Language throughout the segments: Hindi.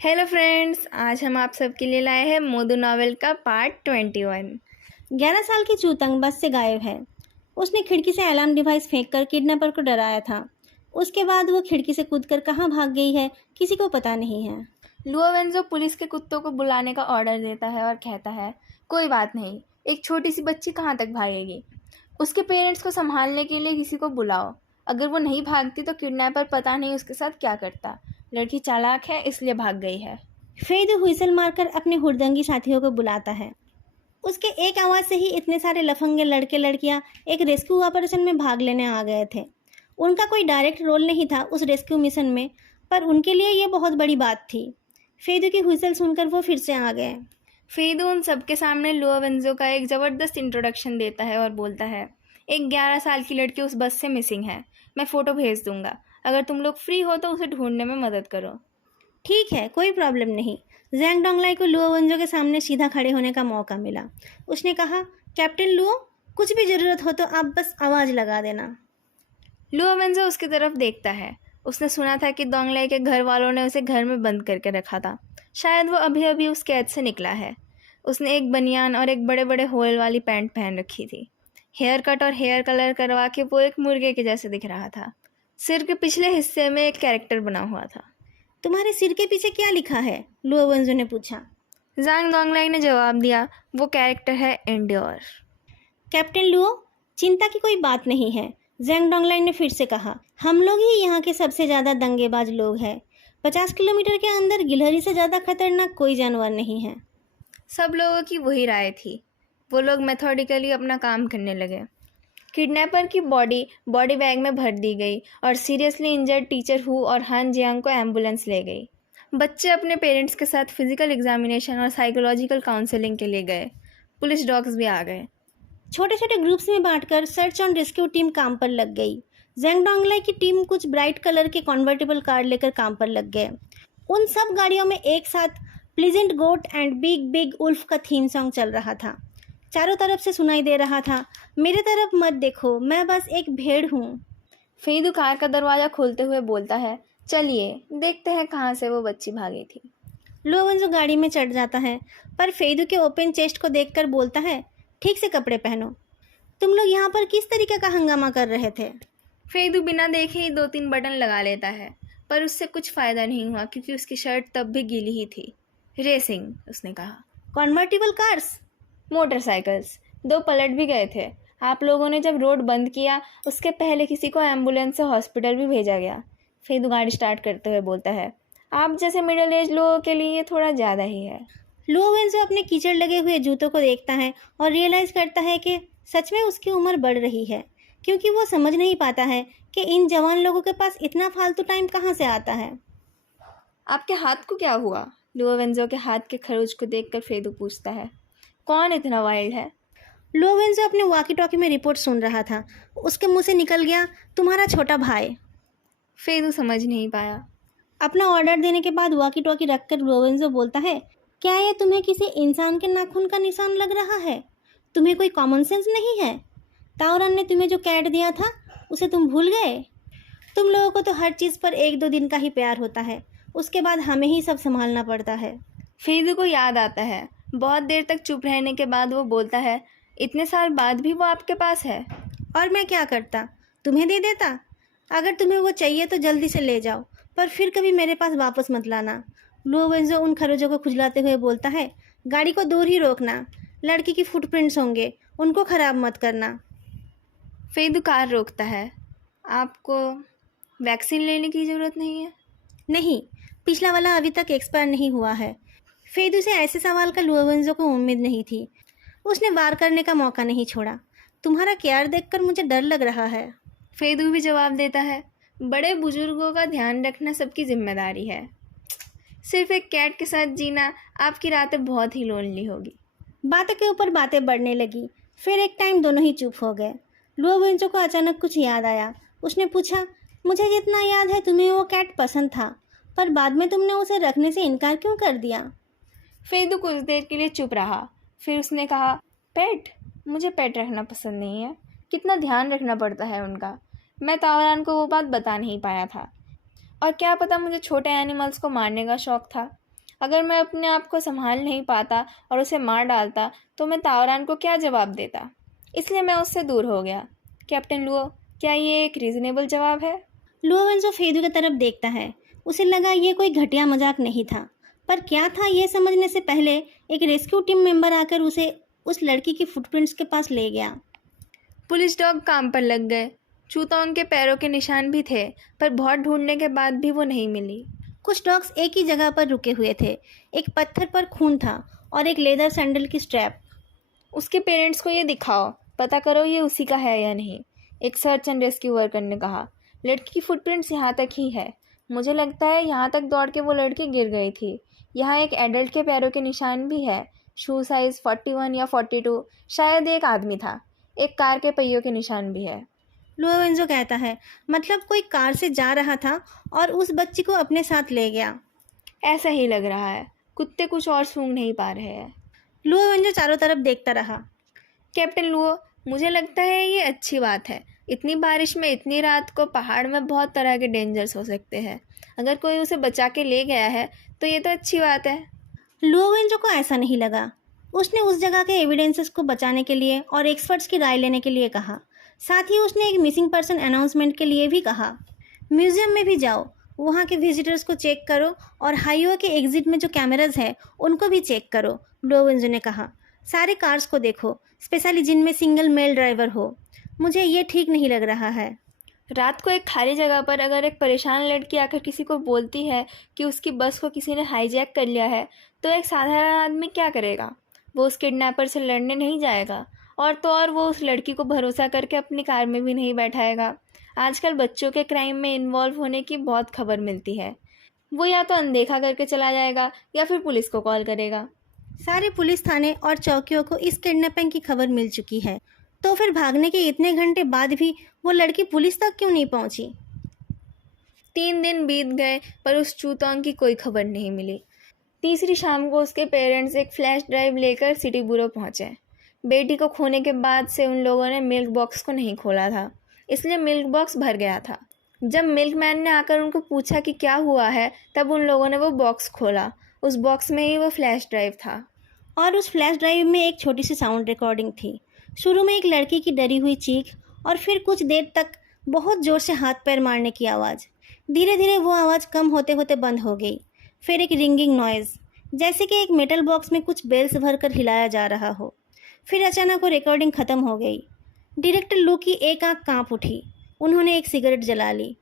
हेलो फ्रेंड्स, आज हम आप सबके लिए लाए हैं मोदू नॉवेल का पार्ट 21। 11 साल की चूतंग बस से गायब है। उसने खिड़की से अलार्म डिवाइस फेंककर किडनैपर को डराया था। उसके बाद वो खिड़की से कूदकर कहाँ भाग गई है, किसी को पता नहीं है। लुओ वेंजो पुलिस के कुत्तों को बुलाने का ऑर्डर देता है और कहता है, कोई बात नहीं, एक छोटी सी बच्ची कहाँ तक भागेगी। उसके पेरेंट्स को संभालने के लिए किसी को बुलाओ। अगर वो नहीं भागती तो किडनैपर पता नहीं उसके साथ क्या करता। लड़की चालाक है इसलिए भाग गई है। फेदू हुइसल मारकर अपने हुड़दंगी साथियों को बुलाता है। उसके एक आवाज़ से ही इतने सारे लफंगे लड़के लड़कियां एक रेस्क्यू ऑपरेशन में भाग लेने आ गए थे। उनका कोई डायरेक्ट रोल नहीं था उस रेस्क्यू मिशन में, पर उनके लिए ये बहुत बड़ी बात थी। फेदू की हुइसल सुनकर वो फिर से आ गए। फेदू उन सबके सामने लुओ वेंजो का एक ज़बरदस्त इंट्रोडक्शन देता है और बोलता है, एक 11 साल की लड़की उस बस से मिसिंग है। मैं फ़ोटो भेज दूंगा। अगर तुम लोग फ्री हो तो उसे ढूंढने में मदद करो। ठीक है, कोई प्रॉब्लम नहीं। जैंग डोंगलाई को लुओ वेंजो के सामने सीधा खड़े होने का मौका मिला। उसने कहा, कैप्टन लुओ, कुछ भी ज़रूरत हो तो आप बस आवाज़ लगा देना। लुओ वेंजो उसकी तरफ देखता है। उसने सुना था कि दोंगलाई के घर वालों ने उसे घर में बंद करके रखा था। शायद वो अभी अभी उस कैद से निकला है। उसने एक बनियान और एक बड़े बड़े होल वाली पैंट पहन रखी थी। हेयर कट और हेयर कलर करवा के वो एक मुर्गे के जैसे दिख रहा था। सिर के पिछले हिस्से में एक कैरेक्टर बना हुआ था। तुम्हारे सिर के पीछे क्या लिखा है? लुओ वेंजो ने पूछा। जांग दोंगलाई ने जवाब दिया, वो कैरेक्टर है एंड्योर। कैप्टन लुओ, चिंता की कोई बात नहीं है। जैंग डोंगलाई ने फिर से कहा, हम लोग ही यहाँ के सबसे ज़्यादा दंगेबाज लोग हैं। 50 किलोमीटर के अंदर गिलहरी से ज़्यादा खतरनाक कोई जानवर नहीं है। सब लोगों की वही राय थी। वो लोग मेथोडिकली अपना काम करने लगे। किडनैपर की बॉडी बैग में भर दी गई और सीरियसली इंजर्ड टीचर हु और हान जियांग को एम्बुलेंस ले गई। बच्चे अपने पेरेंट्स के साथ फिजिकल एग्जामिनेशन और साइकोलॉजिकल काउंसलिंग के लिए गए। पुलिस डॉग्स भी आ गए। छोटे छोटे ग्रुप्स में बांटकर सर्च एंड रेस्क्यू टीम काम पर लग गई। जैंग डोंगलाई की टीम कुछ ब्राइट कलर के कन्वर्टेबल कार लेकर काम पर लग गए। उन सब गाड़ियों में एक साथ pleasant goat and big big wolf का थीम सॉन्ग चल रहा था। चारों तरफ से सुनाई दे रहा था, मेरे तरफ मत देखो, मैं बस एक भेड़ हूँ। फेदू कार का दरवाज़ा खोलते हुए बोलता है, चलिए देखते हैं कहाँ से वो बच्ची भागी थी। लुओ वेंजो गाड़ी में चढ़ जाता है, पर फेदू के ओपन चेस्ट को देखकर बोलता है, ठीक से कपड़े पहनो। तुम लोग यहाँ पर किस तरीके का हंगामा कर रहे थे? फेदू बिना देखे ही 2-3 बटन लगा लेता है, पर उससे कुछ फ़ायदा नहीं हुआ क्योंकि उसकी शर्ट तब भी गीली ही थी। रेसिंग, उसने कहा। Convertible cars? मोटरसाइकिल्स 2 पलट भी गए थे। आप लोगों ने जब रोड बंद किया उसके पहले किसी को एम्बुलेंस से हॉस्पिटल भी भेजा गया। फेदू गाड़ी स्टार्ट करते हुए बोलता है, आप जैसे मिडिल एज लोगों के लिए ये थोड़ा ज़्यादा ही है। लुओ वेंजो अपने कीचड़ लगे हुए जूतों को देखता है और रियलाइज़ करता है कि सच में उसकी उम्र बढ़ रही है, क्योंकि वो समझ नहीं पाता है कि इन जवान लोगों के पास इतना फालतू टाइम कहाँ से आता है। आपके हाथ को क्या हुआ? लुओ वेंजो के हाथ के खरोच को देखकर फेदू पूछता है, कौन इतना वाइल्ड है? लुओ वेंजो अपने वॉकी टॉकी में रिपोर्ट सुन रहा था। उसके मुंह से निकल गया, तुम्हारा छोटा भाई। फेदू समझ नहीं पाया। अपना ऑर्डर देने के बाद वॉकी टॉकी रखकर लुओ वेंजो बोलता है, क्या ये तुम्हें किसी इंसान के नाखून का निशान लग रहा है? तुम्हें कोई कॉमन सेंस नहीं है? ताओरन ने तुम्हें जो कैट दिया था उसे तुम भूल गए? तुम लोगों को तो हर चीज़ पर 1-2 दिन का ही प्यार होता है, उसके बाद हमें ही सब संभालना पड़ता है। फेदू को याद आता है। बहुत देर तक चुप रहने के बाद वो बोलता है, इतने साल बाद भी वो आपके पास है? और मैं क्या करता, तुम्हें दे देता? अगर तुम्हें वो चाहिए तो जल्दी से ले जाओ, पर फिर कभी मेरे पास वापस मत लाना। लुओ वेंजो उन खरोजों को खुजलाते हुए बोलता है, गाड़ी को दूर ही रोकना, लड़की की फुटप्रिंट्स होंगे, उनको ख़राब मत करना। फेदू कार रोकता है। आपको वैक्सीन लेने की ज़रूरत नहीं है? नहीं, पिछला वाला अभी तक एक्सपायर नहीं हुआ है। फेदू से ऐसे सवाल का लुओ वेंजो को उम्मीद नहीं थी। उसने वार करने का मौका नहीं छोड़ा। तुम्हारा केयर देखकर मुझे डर लग रहा है। फेदू भी जवाब देता है, बड़े बुजुर्गों का ध्यान रखना सबकी जिम्मेदारी है। सिर्फ एक कैट के साथ जीना आपकी रातें बहुत ही लोनली होगी। बातों के ऊपर बातें बढ़ने लगी। फिर एक टाइम दोनों ही चुप हो गए। लुओ वेंजो को अचानक कुछ याद आया। उसने पूछा, मुझे जितना याद है तुम्हें वो कैट पसंद था, पर बाद में तुमने उसे रखने से इनकार क्यों कर दिया? फेदू कुछ देर के लिए चुप रहा। फिर उसने कहा, पेट? मुझे पेट रखना पसंद नहीं है। कितना ध्यान रखना पड़ता है उनका। मैं तावरान को वो बात बता नहीं पाया था। और क्या पता मुझे छोटे एनिमल्स को मारने का शौक़ था। अगर मैं अपने आप को संभाल नहीं पाता और उसे मार डालता तो मैं तावरान को क्या जवाब देता। इसलिए मैं उससे दूर हो गया। कैप्टन लुओ, क्या ये एक रीज़नेबल जवाब है? लुओ वेंजो फेदू की तरफ देखता है। उसे लगा ये कोई घटिया मजाक नहीं था, पर क्या था ये समझने से पहले एक रेस्क्यू टीम मेंबर आकर उसे उस लड़की की फुटप्रिंट्स के पास ले गया। पुलिस डॉग काम पर लग गए। चूतोंग के पैरों के निशान भी थे, पर बहुत ढूंढने के बाद भी वो नहीं मिली। कुछ डॉग्स एक ही जगह पर रुके हुए थे। एक पत्थर पर खून था और एक लेदर सैंडल की स्ट्रैप। उसके पेरेंट्स को ये दिखाओ, पता करो ये उसी का है या नहीं, एक सर्च एंड रेस्क्यू वर्कर ने कहा। लड़की की फुटप्रिंट्स यहाँ तक ही है। मुझे लगता है यहाँ तक दौड़ के वो लड़की गिर गई थी। यहाँ एक एडल्ट के पैरों के निशान भी है। शू साइज़ 41 या 42, शायद एक आदमी था। एक कार के पहियों के निशान भी है। लुओ वेंजो कहता है, मतलब कोई कार से जा रहा था और उस बच्ची को अपने साथ ले गया। ऐसा ही लग रहा है। कुत्ते कुछ और सूंघ नहीं पा रहे हैं। लुओ वेंजो चारों तरफ देखता रहा। कैप्टन लुओ, मुझे लगता है ये अच्छी बात है। इतनी बारिश में इतनी रात को पहाड़ में बहुत तरह के डेंजर्स हो सकते हैं। अगर कोई उसे बचा के ले गया है तो ये तो अच्छी बात है। लुओ वेंजो को ऐसा नहीं लगा। उसने उस जगह के एविडेंसेस को बचाने के लिए और एक्सपर्ट्स की राय लेने के लिए कहा। साथ ही उसने एक मिसिंग पर्सन अनाउंसमेंट के लिए भी कहा। म्यूजियम में भी जाओ, वहाँ के विजिटर्स को चेक करो और हाईवे के एग्जिट में जो कैमराज है उनको भी चेक करो, लुओ वेंजो ने कहा। सारे कार्स को देखो, स्पेशली जिनमें सिंगल मेल ड्राइवर हो। मुझे ये ठीक नहीं लग रहा है। रात को एक खाली जगह पर अगर एक परेशान लड़की आकर किसी को बोलती है कि उसकी बस को किसी ने हाईजैक कर लिया है तो एक साधारण आदमी क्या करेगा? वो उस किडनैपर से लड़ने नहीं जाएगा, और तो और वो उस लड़की को भरोसा करके अपनी कार में भी नहीं बैठाएगा। आजकल बच्चों के क्राइम में इन्वॉल्व होने की बहुत खबर मिलती है। वो या तो अनदेखा करके चला जाएगा या फिर पुलिस को कॉल करेगा। सारे पुलिस थाने और चौकियों को इस किडनैपिंग की खबर मिल चुकी है, तो फिर भागने के इतने घंटे बाद भी वो लड़की पुलिस तक क्यों नहीं पहुंची? 3 दिन बीत गए पर उस चूतोंग की कोई खबर नहीं मिली। तीसरी शाम को उसके पेरेंट्स एक फ्लैश ड्राइव लेकर सिटी ब्यूरो पहुंचे। बेटी को खोने के बाद से उन लोगों ने मिल्क बॉक्स को नहीं खोला था, इसलिए मिल्क बॉक्स भर गया था। जब मिल्कमैन ने आकर उनको पूछा कि क्या हुआ है, तब उन लोगों ने वो बॉक्स खोला। उस बॉक्स में ही वो फ्लैश ड्राइव था। और उस फ्लैश ड्राइव में एक छोटी सी साउंड रिकॉर्डिंग थी। शुरू में एक लड़की की डरी हुई चीख और फिर कुछ देर तक बहुत ज़ोर से हाथ पैर मारने की आवाज़। धीरे धीरे वो आवाज़ कम होते होते बंद हो गई। फिर एक रिंगिंग नॉइज़, जैसे कि एक मेटल बॉक्स में कुछ बेल्स भरकर हिलाया जा रहा हो। फिर अचानक वो रिकॉर्डिंग ख़त्म हो गई। डायरेक्टर लू की एक आंख कांप उठी। उन्होंने एक सिगरेट जला ली।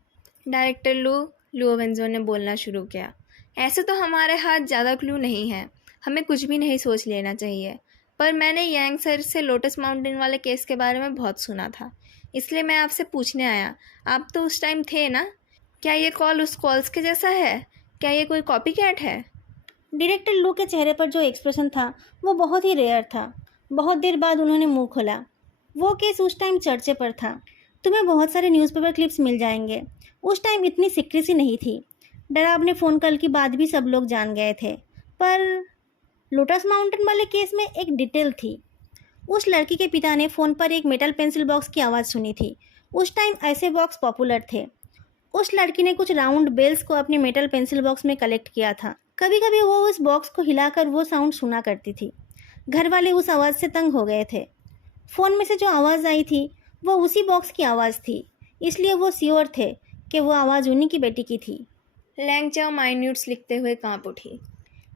डायरेक्टर लुओ वेंजो ने बोलना शुरू किया। ऐसे तो हमारे हाथ ज़्यादा क्लू नहीं है, हमें कुछ भी नहीं सोच लेना चाहिए। पर मैंने यांग सर से लोटस माउंटेन वाले केस के बारे में बहुत सुना था, इसलिए मैं आपसे पूछने आया। आप तो उस टाइम थे ना? क्या ये कॉल उस कॉल्स के जैसा है? क्या ये कोई कॉपी कैट है? डायरेक्टर लू के चेहरे पर जो एक्सप्रेशन था वो बहुत ही रेयर था। बहुत देर बाद उन्होंने मुंह खोला। वो केस उस टाइम चर्चे पर था। तुम्हें बहुत सारे न्यूज़पेपर क्लिप्स मिल जाएंगे। उस टाइम इतनी सीक्रेसी नहीं थी। डरावने फ़ोन कॉल की बात भी सब लोग जान गए थे। पर लोटस माउंटेन वाले केस में एक डिटेल थी। उस लड़की के पिता ने फ़ोन पर एक मेटल पेंसिल बॉक्स की आवाज़ सुनी थी। उस टाइम ऐसे बॉक्स पॉपुलर थे। उस लड़की ने कुछ राउंड बेल्स को अपने मेटल पेंसिल बॉक्स में कलेक्ट किया था। कभी कभी वो उस बॉक्स को हिलाकर वो साउंड सुना करती थी। घर वाले उस आवाज़ से तंग हो गए थे। फ़ोन में से जो आवाज़ आई थी वो उसी बॉक्स की आवाज़ थी, इसलिए वो श्योर थे कि वो आवाज़ उन्हीं की बेटी की थी। लैंग चाओ माइन्यूट्स लिखते हुए कांप उठी।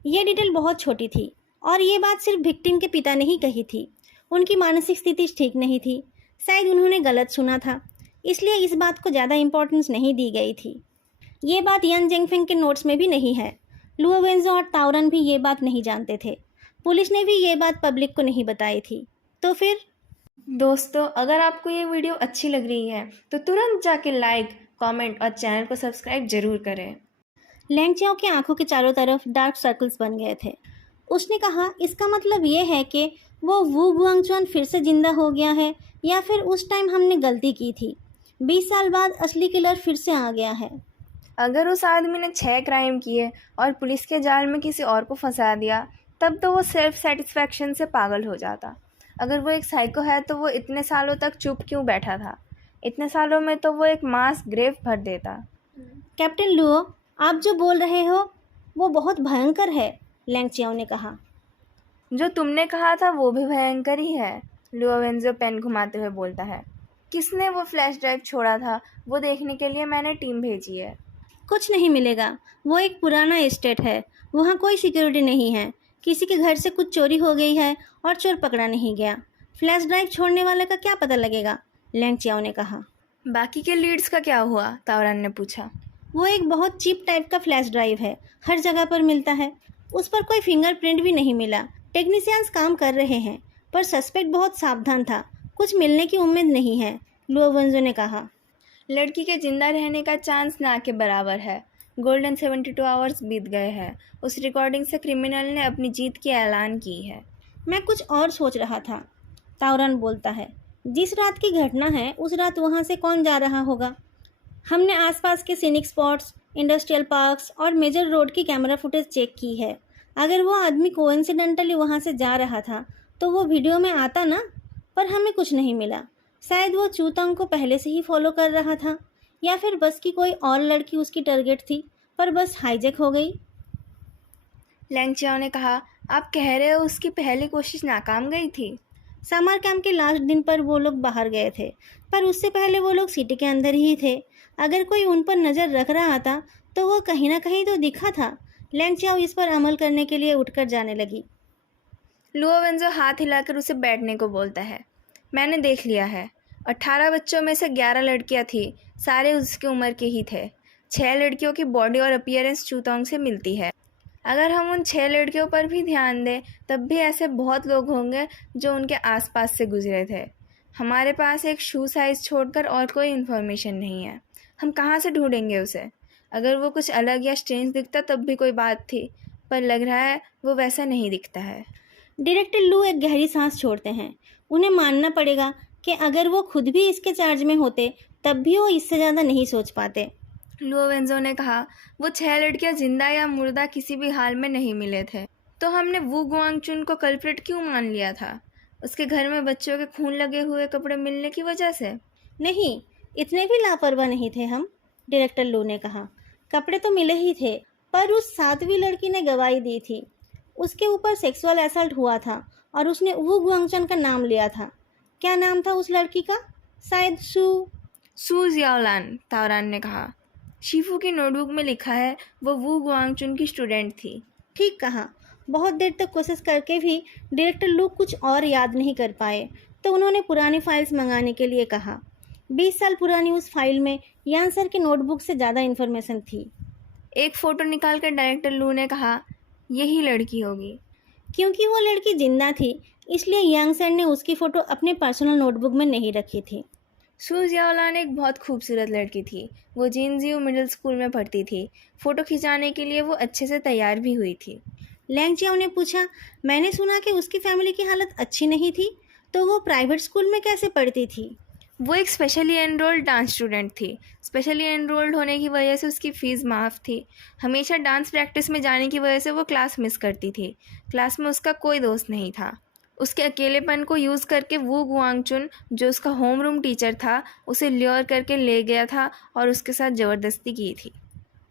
ये डिटेल बहुत छोटी थी और ये बात सिर्फ विक्टिम के पिता ने ही कही थी। उनकी मानसिक स्थिति ठीक नहीं थी। शायद उन्होंने गलत सुना था, इसलिए इस बात को ज़्यादा इम्पोर्टेंस नहीं दी गई थी। ये बात यान जेंगफेंग के नोट्स में भी नहीं है। लुओ वेंजो और ताओरन भी ये बात नहीं जानते थे। पुलिस ने भी ये बात पब्लिक को नहीं बताई थी। तो फिर दोस्तों, अगर आपको ये वीडियो अच्छी लग रही है तो तुरंत जाके लाइक, कमेंट और चैनल को सब्सक्राइब जरूर करें। लैंग चाओ की आंखों के चारों तरफ डार्क सर्कल्स बन गए थे। उसने कहा, इसका मतलब ये है कि वो वू गुआंगचुआन फिर से जिंदा हो गया है, या फिर उस टाइम हमने गलती की थी। 20 साल बाद असली किलर फिर से आ गया है। अगर उस आदमी ने 6 क्राइम किए और पुलिस के जाल में किसी और को फंसा दिया, तब तो वो सेल्फ सेटिस्फैक्शन से पागल हो जाता। अगर वो एक साइको है तो वो इतने सालों तक चुप क्यों बैठा था? इतने सालों में तो वो एक मास ग्रेव भर देता। कैप्टन लुओ, आप जो बोल रहे हो वो बहुत भयंकर है, लैंग चियाओ ने कहा। जो तुमने कहा था वो भी भयंकर ही है, लुओ वेंजो पेन घुमाते हुए बोलता है। किसने वो फ्लैश ड्राइव छोड़ा था, वो देखने के लिए मैंने टीम भेजी है। कुछ नहीं मिलेगा, वो एक पुराना एस्टेट है, वहाँ कोई सिक्योरिटी नहीं है। किसी के घर से कुछ चोरी हो गई है और चोर पकड़ा नहीं गया। फ्लैश ड्राइव छोड़ने वाले का क्या पता लगेगा, लैंग चियाओ ने कहा। बाकी के लीड्स का क्या हुआ, ताओरान ने पूछा। वो एक बहुत चीप टाइप का फ्लैश ड्राइव है, हर जगह पर मिलता है। उस पर कोई फिंगरप्रिंट भी नहीं मिला। टेक्नीशियंस काम कर रहे हैं, पर सस्पेक्ट बहुत सावधान था। कुछ मिलने की उम्मीद नहीं है, लुओ वेंजो ने कहा। लड़की के जिंदा रहने का चांस ना के बराबर है। गोल्डन 72 आवर्स बीत गए हैं। उस रिकॉर्डिंग से क्रिमिनल ने अपनी जीत की ऐलान की है। मैं कुछ और सोच रहा था, ताओरान बोलता है। जिस रात की घटना है उस रात वहाँ से कौन जा रहा होगा? हमने आसपास के सीनिक स्पॉट्स, इंडस्ट्रियल पार्क्स और मेजर रोड की कैमरा फुटेज चेक की है। अगर वो आदमी कोइंसिडेंटली वहाँ से जा रहा था तो वो वीडियो में आता ना, पर हमें कुछ नहीं मिला। शायद वो चूतंग को पहले से ही फॉलो कर रहा था, या फिर बस की कोई और लड़की उसकी टारगेट थी, पर बस हाईजैक हो गई। लैंग चियाओ ने कहा, आप कह रहे हो उसकी पहली कोशिश नाकाम गई थी? समर कैंप के लास्ट दिन पर वो लोग बाहर गए थे, पर उससे पहले वो लोग सिटी के अंदर ही थे। अगर कोई उन पर नज़र रख रहा था तो वो कहीं ना कहीं तो दिखा था। लैंग चियाओ इस पर अमल करने के लिए उठकर जाने लगी। लुओ वेंजो हाथ हिलाकर उसे बैठने को बोलता है। मैंने देख लिया है। 18 बच्चों में से 11 लड़कियां थी, सारे उसकी उम्र के ही थे। 6 लड़कियों की बॉडी और अपीयरेंस चूतोंग से मिलती है। अगर हम उन 6 लड़कियों पर भी ध्यान दें तब भी ऐसे बहुत लोग होंगे जो उनके आसपास से गुजरे थे। हमारे पास एक शू साइज़ छोड़कर और कोई इन्फॉर्मेशन नहीं है। हम कहाँ से ढूंढेंगे उसे? अगर वो कुछ अलग या स्ट्रेंज दिखता तब भी कोई बात थी, पर लग रहा है वो वैसा नहीं दिखता है। डायरेक्टर लू एक गहरी सांस छोड़ते हैं। उन्हें मानना पड़ेगा कि अगर वो खुद भी इसके चार्ज में होते तब भी वो इससे ज़्यादा नहीं सोच पाते। लुओ वेंजो ने कहा, वो 6 लड़कियां जिंदा या मुर्दा किसी भी हाल में नहीं मिले थे, तो हमने वू गुआंगचुन को कल्प्रिट क्यों मान लिया था? उसके घर में बच्चों के खून लगे हुए कपड़े मिलने की वजह से? नहीं, इतने भी लापरवाह नहीं थे हम, डायरेक्टर लू ने कहा। कपड़े तो मिले ही थे, पर उस 7वीं लड़की ने गवाही दी थी। उसके ऊपर सेक्सुअल असल्ट हुआ था और उसने वू गुआंगचन का नाम लिया था। क्या नाम था उस लड़की का? शायद सू जियाओलान, ताओरान ने कहा। शिफू की नोटबुक में लिखा है वो वू गुआंगचुन की स्टूडेंट थी। ठीक कहा। बहुत देर तक कोशिश करके भी डायरेक्टर लू कुछ और याद नहीं कर पाए, तो उन्होंने पुरानी फाइल्स मंगाने के लिए कहा। 20 साल पुरानी उस फाइल में यान सर की नोटबुक से ज़्यादा इन्फॉर्मेशन थी। एक फ़ोटो निकालकर डायरेक्टर लू ने कहा, यही लड़की होगी। क्योंकि वो लड़की जिंदा थी, इसलिए यांग सर ने उसकी फ़ोटो अपने पर्सनल नोटबुक में नहीं रखी थी। सू जियाओलान एक बहुत खूबसूरत लड़की थी। वो जिनजियो मिडिल स्कूल में पढ़ती थी। फ़ोटो खिंचाने के लिए वो अच्छे से तैयार भी हुई थी। लैंग चियाओ ने पूछा, मैंने सुना कि उसकी फैमिली की हालत अच्छी नहीं थी, तो वो प्राइवेट स्कूल में कैसे पढ़ती थी? वो एक स्पेशली एनरोल्ड डांस स्टूडेंट थी। स्पेशली एनरोल्ड होने की वजह से उसकी फ़ीस माफ़ थी। हमेशा डांस प्रैक्टिस में जाने की वजह से वो क्लास मिस करती थी। क्लास में उसका कोई दोस्त नहीं था। उसके अकेलेपन को यूज़ करके वू गुआंगचुन, जो उसका होम रूम टीचर था, उसे ल्योर करके ले गया था और उसके साथ ज़बरदस्ती की थी।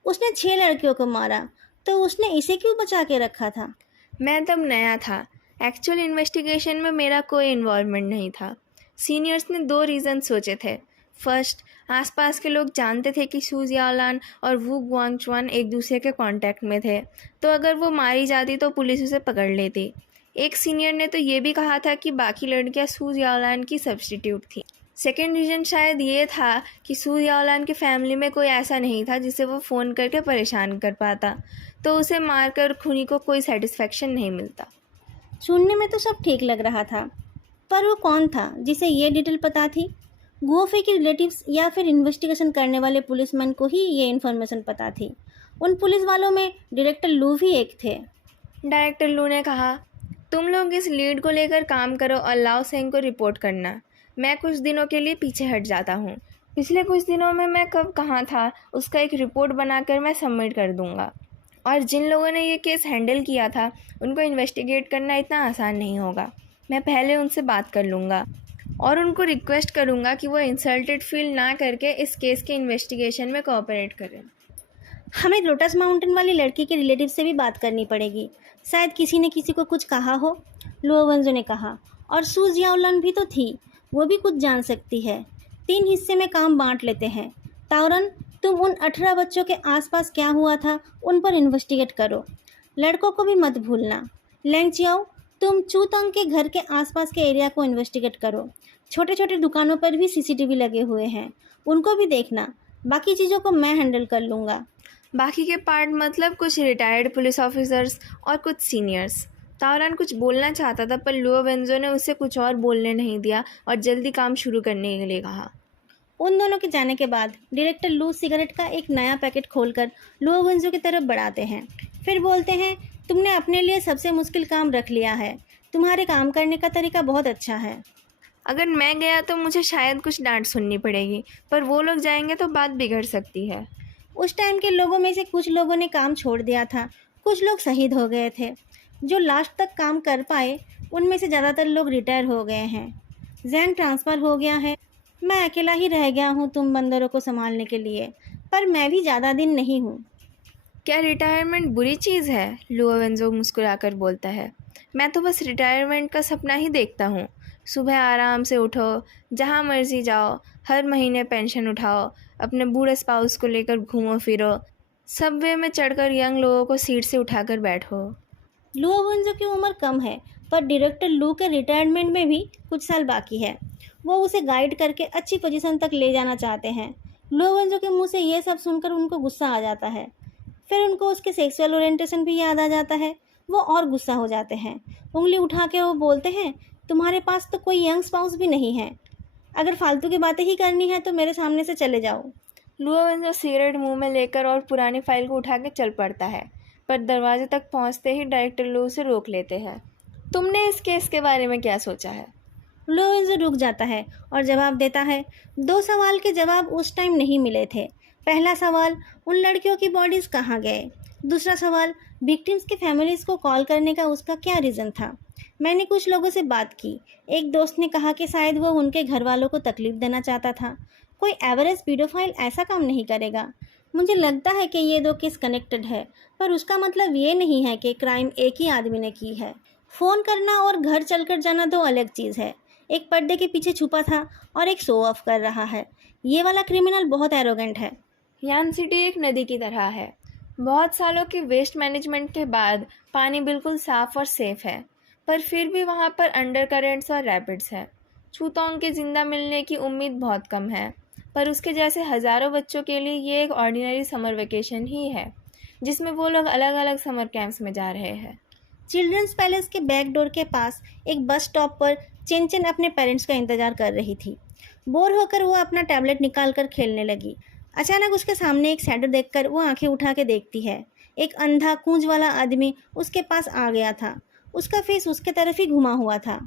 उसने 6 लड़कियों को मारा, तो उसने इसे क्यों बचा के रखा था? मैं तब नया था। एक्चुअल इन्वेस्टिगेशन में मेरा कोई इन्वॉल्वमेंट नहीं था। सीनियर्स ने 2 रीज़न सोचे थे। फर्स्ट, आसपास के लोग जानते थे कि सू जियाओलान और वू गुआंगचुन एक दूसरे के कांटेक्ट में थे, तो अगर वो मारी जाती तो पुलिस उसे पकड़ लेती। एक सीनियर ने तो ये भी कहा था कि बाकी लड़कियां सू जियाओलान की सब्स्टिट्यूट थी। सेकेंड रीज़न शायद ये था कि सू जियाओलान के फैमिली में कोई ऐसा नहीं था जिसे वो फ़ोन करके परेशान कर पाता, तो उसे मारकर खूनी को कोई सेटिस्फेक्शन नहीं मिलता। सुनने में तो सब ठीक लग रहा था, पर वो कौन था जिसे ये डिटेल पता थी? गुओफे के रिलेटिव्स या फिर इन्वेस्टिगेशन करने वाले पुलिसमैन को ही ये इन्फॉर्मेशन पता थी। उन पुलिस वालों में डायरेक्टर लू भी एक थे। डायरेक्टर लू ने कहा, तुम लोग इस लीड को लेकर काम करो और लाओ सेंग को रिपोर्ट करना। मैं कुछ दिनों के लिए पीछे हट जाता हूँ। पिछले कुछ दिनों में मैं कब कहाँ था उसका एक रिपोर्ट बनाकर मैं सबमिट कर दूँगा। और जिन लोगों ने ये केस हैंडल किया था उनको इन्वेस्टिगेट करना इतना आसान नहीं होगा। मैं पहले उनसे बात कर लूँगा और उनको रिक्वेस्ट करूँगा कि वो इंसल्टेड फील ना करके इस केस के इन्वेस्टिगेशन में कोऑपरेट करें। हमें लोटस माउंटेन वाली लड़की के रिलेटिव से भी बात करनी पड़ेगी, शायद किसी ने किसी को कुछ कहा हो, लुओ वेंजो ने कहा। और सू जियाओलन भी तो थी, वो भी कुछ जान सकती है। 3 हिस्से में काम बांट लेते हैं। ताओरन, तुम उन 18 बच्चों के आसपास क्या हुआ था उन पर इन्वेस्टिगेट करो। लड़कों को भी मत भूलना। लेंग चियाओ, तुम चूतंग के घर के आसपास के एरिया को इन्वेस्टिगेट करो। छोटे छोटे दुकानों पर भी सीसीटीवी लगे हुए हैं, उनको भी देखना। बाकी चीज़ों को मैं हैंडल कर लूँगा। बाकी के पार्ट मतलब कुछ रिटायर्ड पुलिस ऑफिसर्स और कुछ सीनियर्स। ताओरन कुछ बोलना चाहता था पर लुओ वेंजो ने उसे कुछ और बोलने नहीं दिया और जल्दी काम शुरू करने के लिए कहा। उन दोनों के जाने के बाद डायरेक्टर लू सिगरेट का एक नया पैकेट खोलकर लुओ वेंजो की तरफ बढ़ाते हैं। फिर बोलते हैं, तुमने अपने लिए सबसे मुश्किल काम रख लिया है। तुम्हारे काम करने का तरीका बहुत अच्छा है। अगर मैं गया तो मुझे शायद कुछ डांट सुननी पड़ेगी, पर वो लोग जाएंगे तो बात बिगड़ सकती है। उस टाइम के लोगों में से कुछ लोगों ने काम छोड़ दिया था, कुछ लोग शहीद हो गए थे। जो लास्ट तक काम कर पाए उनमें से ज़्यादातर लोग रिटायर हो गए हैं। जैन ट्रांसफ़र हो गया है। मैं अकेला ही रह गया हूँ तुम बंदरों को संभालने के लिए, पर मैं भी ज़्यादा दिन नहीं हूँ। क्या रिटायरमेंट बुरी चीज़ है? लुओ वेंजो मुस्कुराकर बोलता है। मैं तो बस रिटायरमेंट का सपना ही देखता हूँ। सुबह आराम से उठो, जहाँ मर्जी जाओ, हर महीने पेंशन उठाओ, अपने बूढ़े स्पाउस को लेकर घूमो फिरो, सबवे में चढ़कर यंग लोगों को सीट से उठाकर बैठो। लुओ वेंजो की उम्र कम है, पर डायरेक्टर लू के रिटायरमेंट में भी कुछ साल बाकी है। वो उसे गाइड करके अच्छी पोजीशन तक ले जाना चाहते हैं। लुओ वेंजो के मुंह से ये सब सुनकर उनको गुस्सा आ जाता है। फिर उनको उसके सेक्सुअल ओरिएंटेशन भी याद आ जाता है। वो और गुस्सा हो जाते हैं। उंगली उठा के वो बोलते हैं, तुम्हारे पास तो कोई यंग स्पाउस भी नहीं है। अगर फालतू की बातें ही करनी है तो मेरे सामने से चले जाओ। लुओ वेंजो सिगरेट मुंह में लेकर और पुरानी फाइल को उठा के चल पड़ता है, पर दरवाजे तक पहुंचते ही डायरेक्टर लू उसे रोक लेते हैं। तुमने इस केस के बारे में क्या सोचा है? लुओ वेंजो रुक जाता है और जवाब देता है, 2 सवाल के जवाब उस टाइम नहीं मिले थे। पहला सवाल, उन लड़कियों की बॉडीज़ कहाँ गए। दूसरा सवाल, विक्टिम्स के फैमिलीज़ को कॉल करने का उसका क्या रीज़न था। मैंने कुछ लोगों से बात की। एक दोस्त ने कहा कि शायद वो उनके घर वालों को तकलीफ देना चाहता था। कोई एवरेज पीडोफाइल ऐसा काम नहीं करेगा। मुझे लगता है कि ये 2 केस कनेक्टेड है, पर उसका मतलब ये नहीं है कि क्राइम एक ही आदमी ने की है। फ़ोन करना और घर चलकर जाना 2 अलग चीज़ है। एक पर्दे के पीछे छुपा था और एक शो ऑफ कर रहा है। ये वाला क्रिमिनल बहुत एरोगेंट है। यान सिटी एक नदी की तरह है। बहुत सालों के वेस्ट मैनेजमेंट के बाद पानी बिल्कुल साफ़ और सेफ है, पर फिर भी वहाँ पर अंडर करेंट्स और रैपिड्स है। चूतोंग के ज़िंदा मिलने की उम्मीद बहुत कम है, पर उसके जैसे हज़ारों बच्चों के लिए ये एक ऑर्डिनरी समर वेकेशन ही है, जिसमें वो लोग अलग अलग समर कैंप्स में जा रहे हैं। चिल्ड्रंस पैलेस के बैक डोर के पास एक बस स्टॉप पर चेन अपने पेरेंट्स का इंतज़ार कर रही थी। बोर होकर वो अपना टैबलेट निकाल कर खेलने लगी। अचानक उसके सामने एक शैडो देखकर वो आंखें उठा के देखती है। एक अंधा कूंज वाला आदमी उसके पास आ गया था। उसका फेस उसके तरफ ही घुमा हुआ था।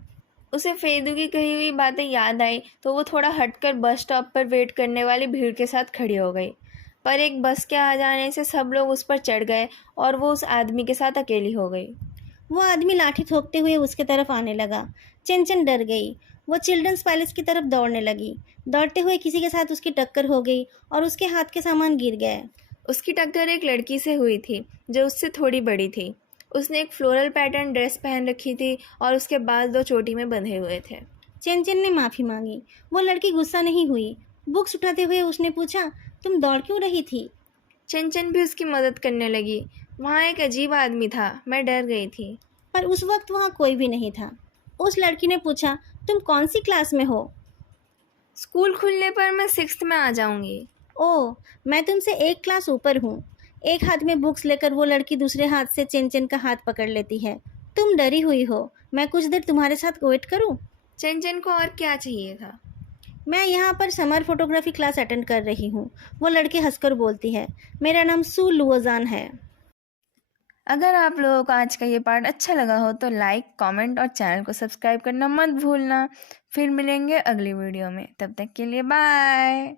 उसे फेदू की कही हुई बातें याद आई तो वो थोड़ा हटकर बस स्टॉप पर वेट करने वाली भीड़ के साथ खड़ी हो गई, पर एक बस के आ जाने से सब लोग उस पर चढ़ गए और वो उस आदमी के साथ अकेली हो गई। वो आदमी लाठी ठोकते हुए उसके तरफ आने लगा। चेन डर गई। वो चिल्ड्रंस पैलेस की तरफ दौड़ने लगी। दौड़ते हुए किसी के साथ उसकी टक्कर हो गई और उसके हाथ के सामान गिर गए। उसकी टक्कर एक लड़की से हुई थी जो उससे थोड़ी बड़ी थी। उसने एक फ्लोरल पैटर्न ड्रेस पहन रखी थी और उसके बाल 2 चोटी में बंधे हुए थे। चेन ने माफ़ी मांगी। वो लड़की गुस्सा नहीं हुई। बुक्स उठाते हुए उसने पूछा, तुम दौड़ क्यों रही थी। चेन भी उसकी मदद करने लगी। वहाँ एक अजीब आदमी था, मैं डर गई थी। पर उस वक्त वहाँ कोई भी नहीं था। उस लड़की ने पूछा, तुम कौन सी क्लास में हो। स्कूल खुलने पर मैं 6th में आ जाऊंगी। ओह, मैं तुमसे एक क्लास ऊपर हूँ। एक हाथ में बुक्स लेकर वो लड़की दूसरे हाथ से चेन का हाथ पकड़ लेती है। तुम डरी हुई हो, मैं कुछ देर तुम्हारे साथ वेट करूँ। चेन को और क्या चाहिए था? मैं यहाँ पर समर फोटोग्राफी क्लास अटेंड कर रही हूँ। वो लड़की हंसकर बोलती है, मेरा नाम सू लुओजान है। अगर आप लोगों को आज का ये पार्ट अच्छा लगा हो तो लाइक, कमेंट और चैनल को सब्सक्राइब करना मत भूलना। फिर मिलेंगे अगली वीडियो में, तब तक के लिए बाय।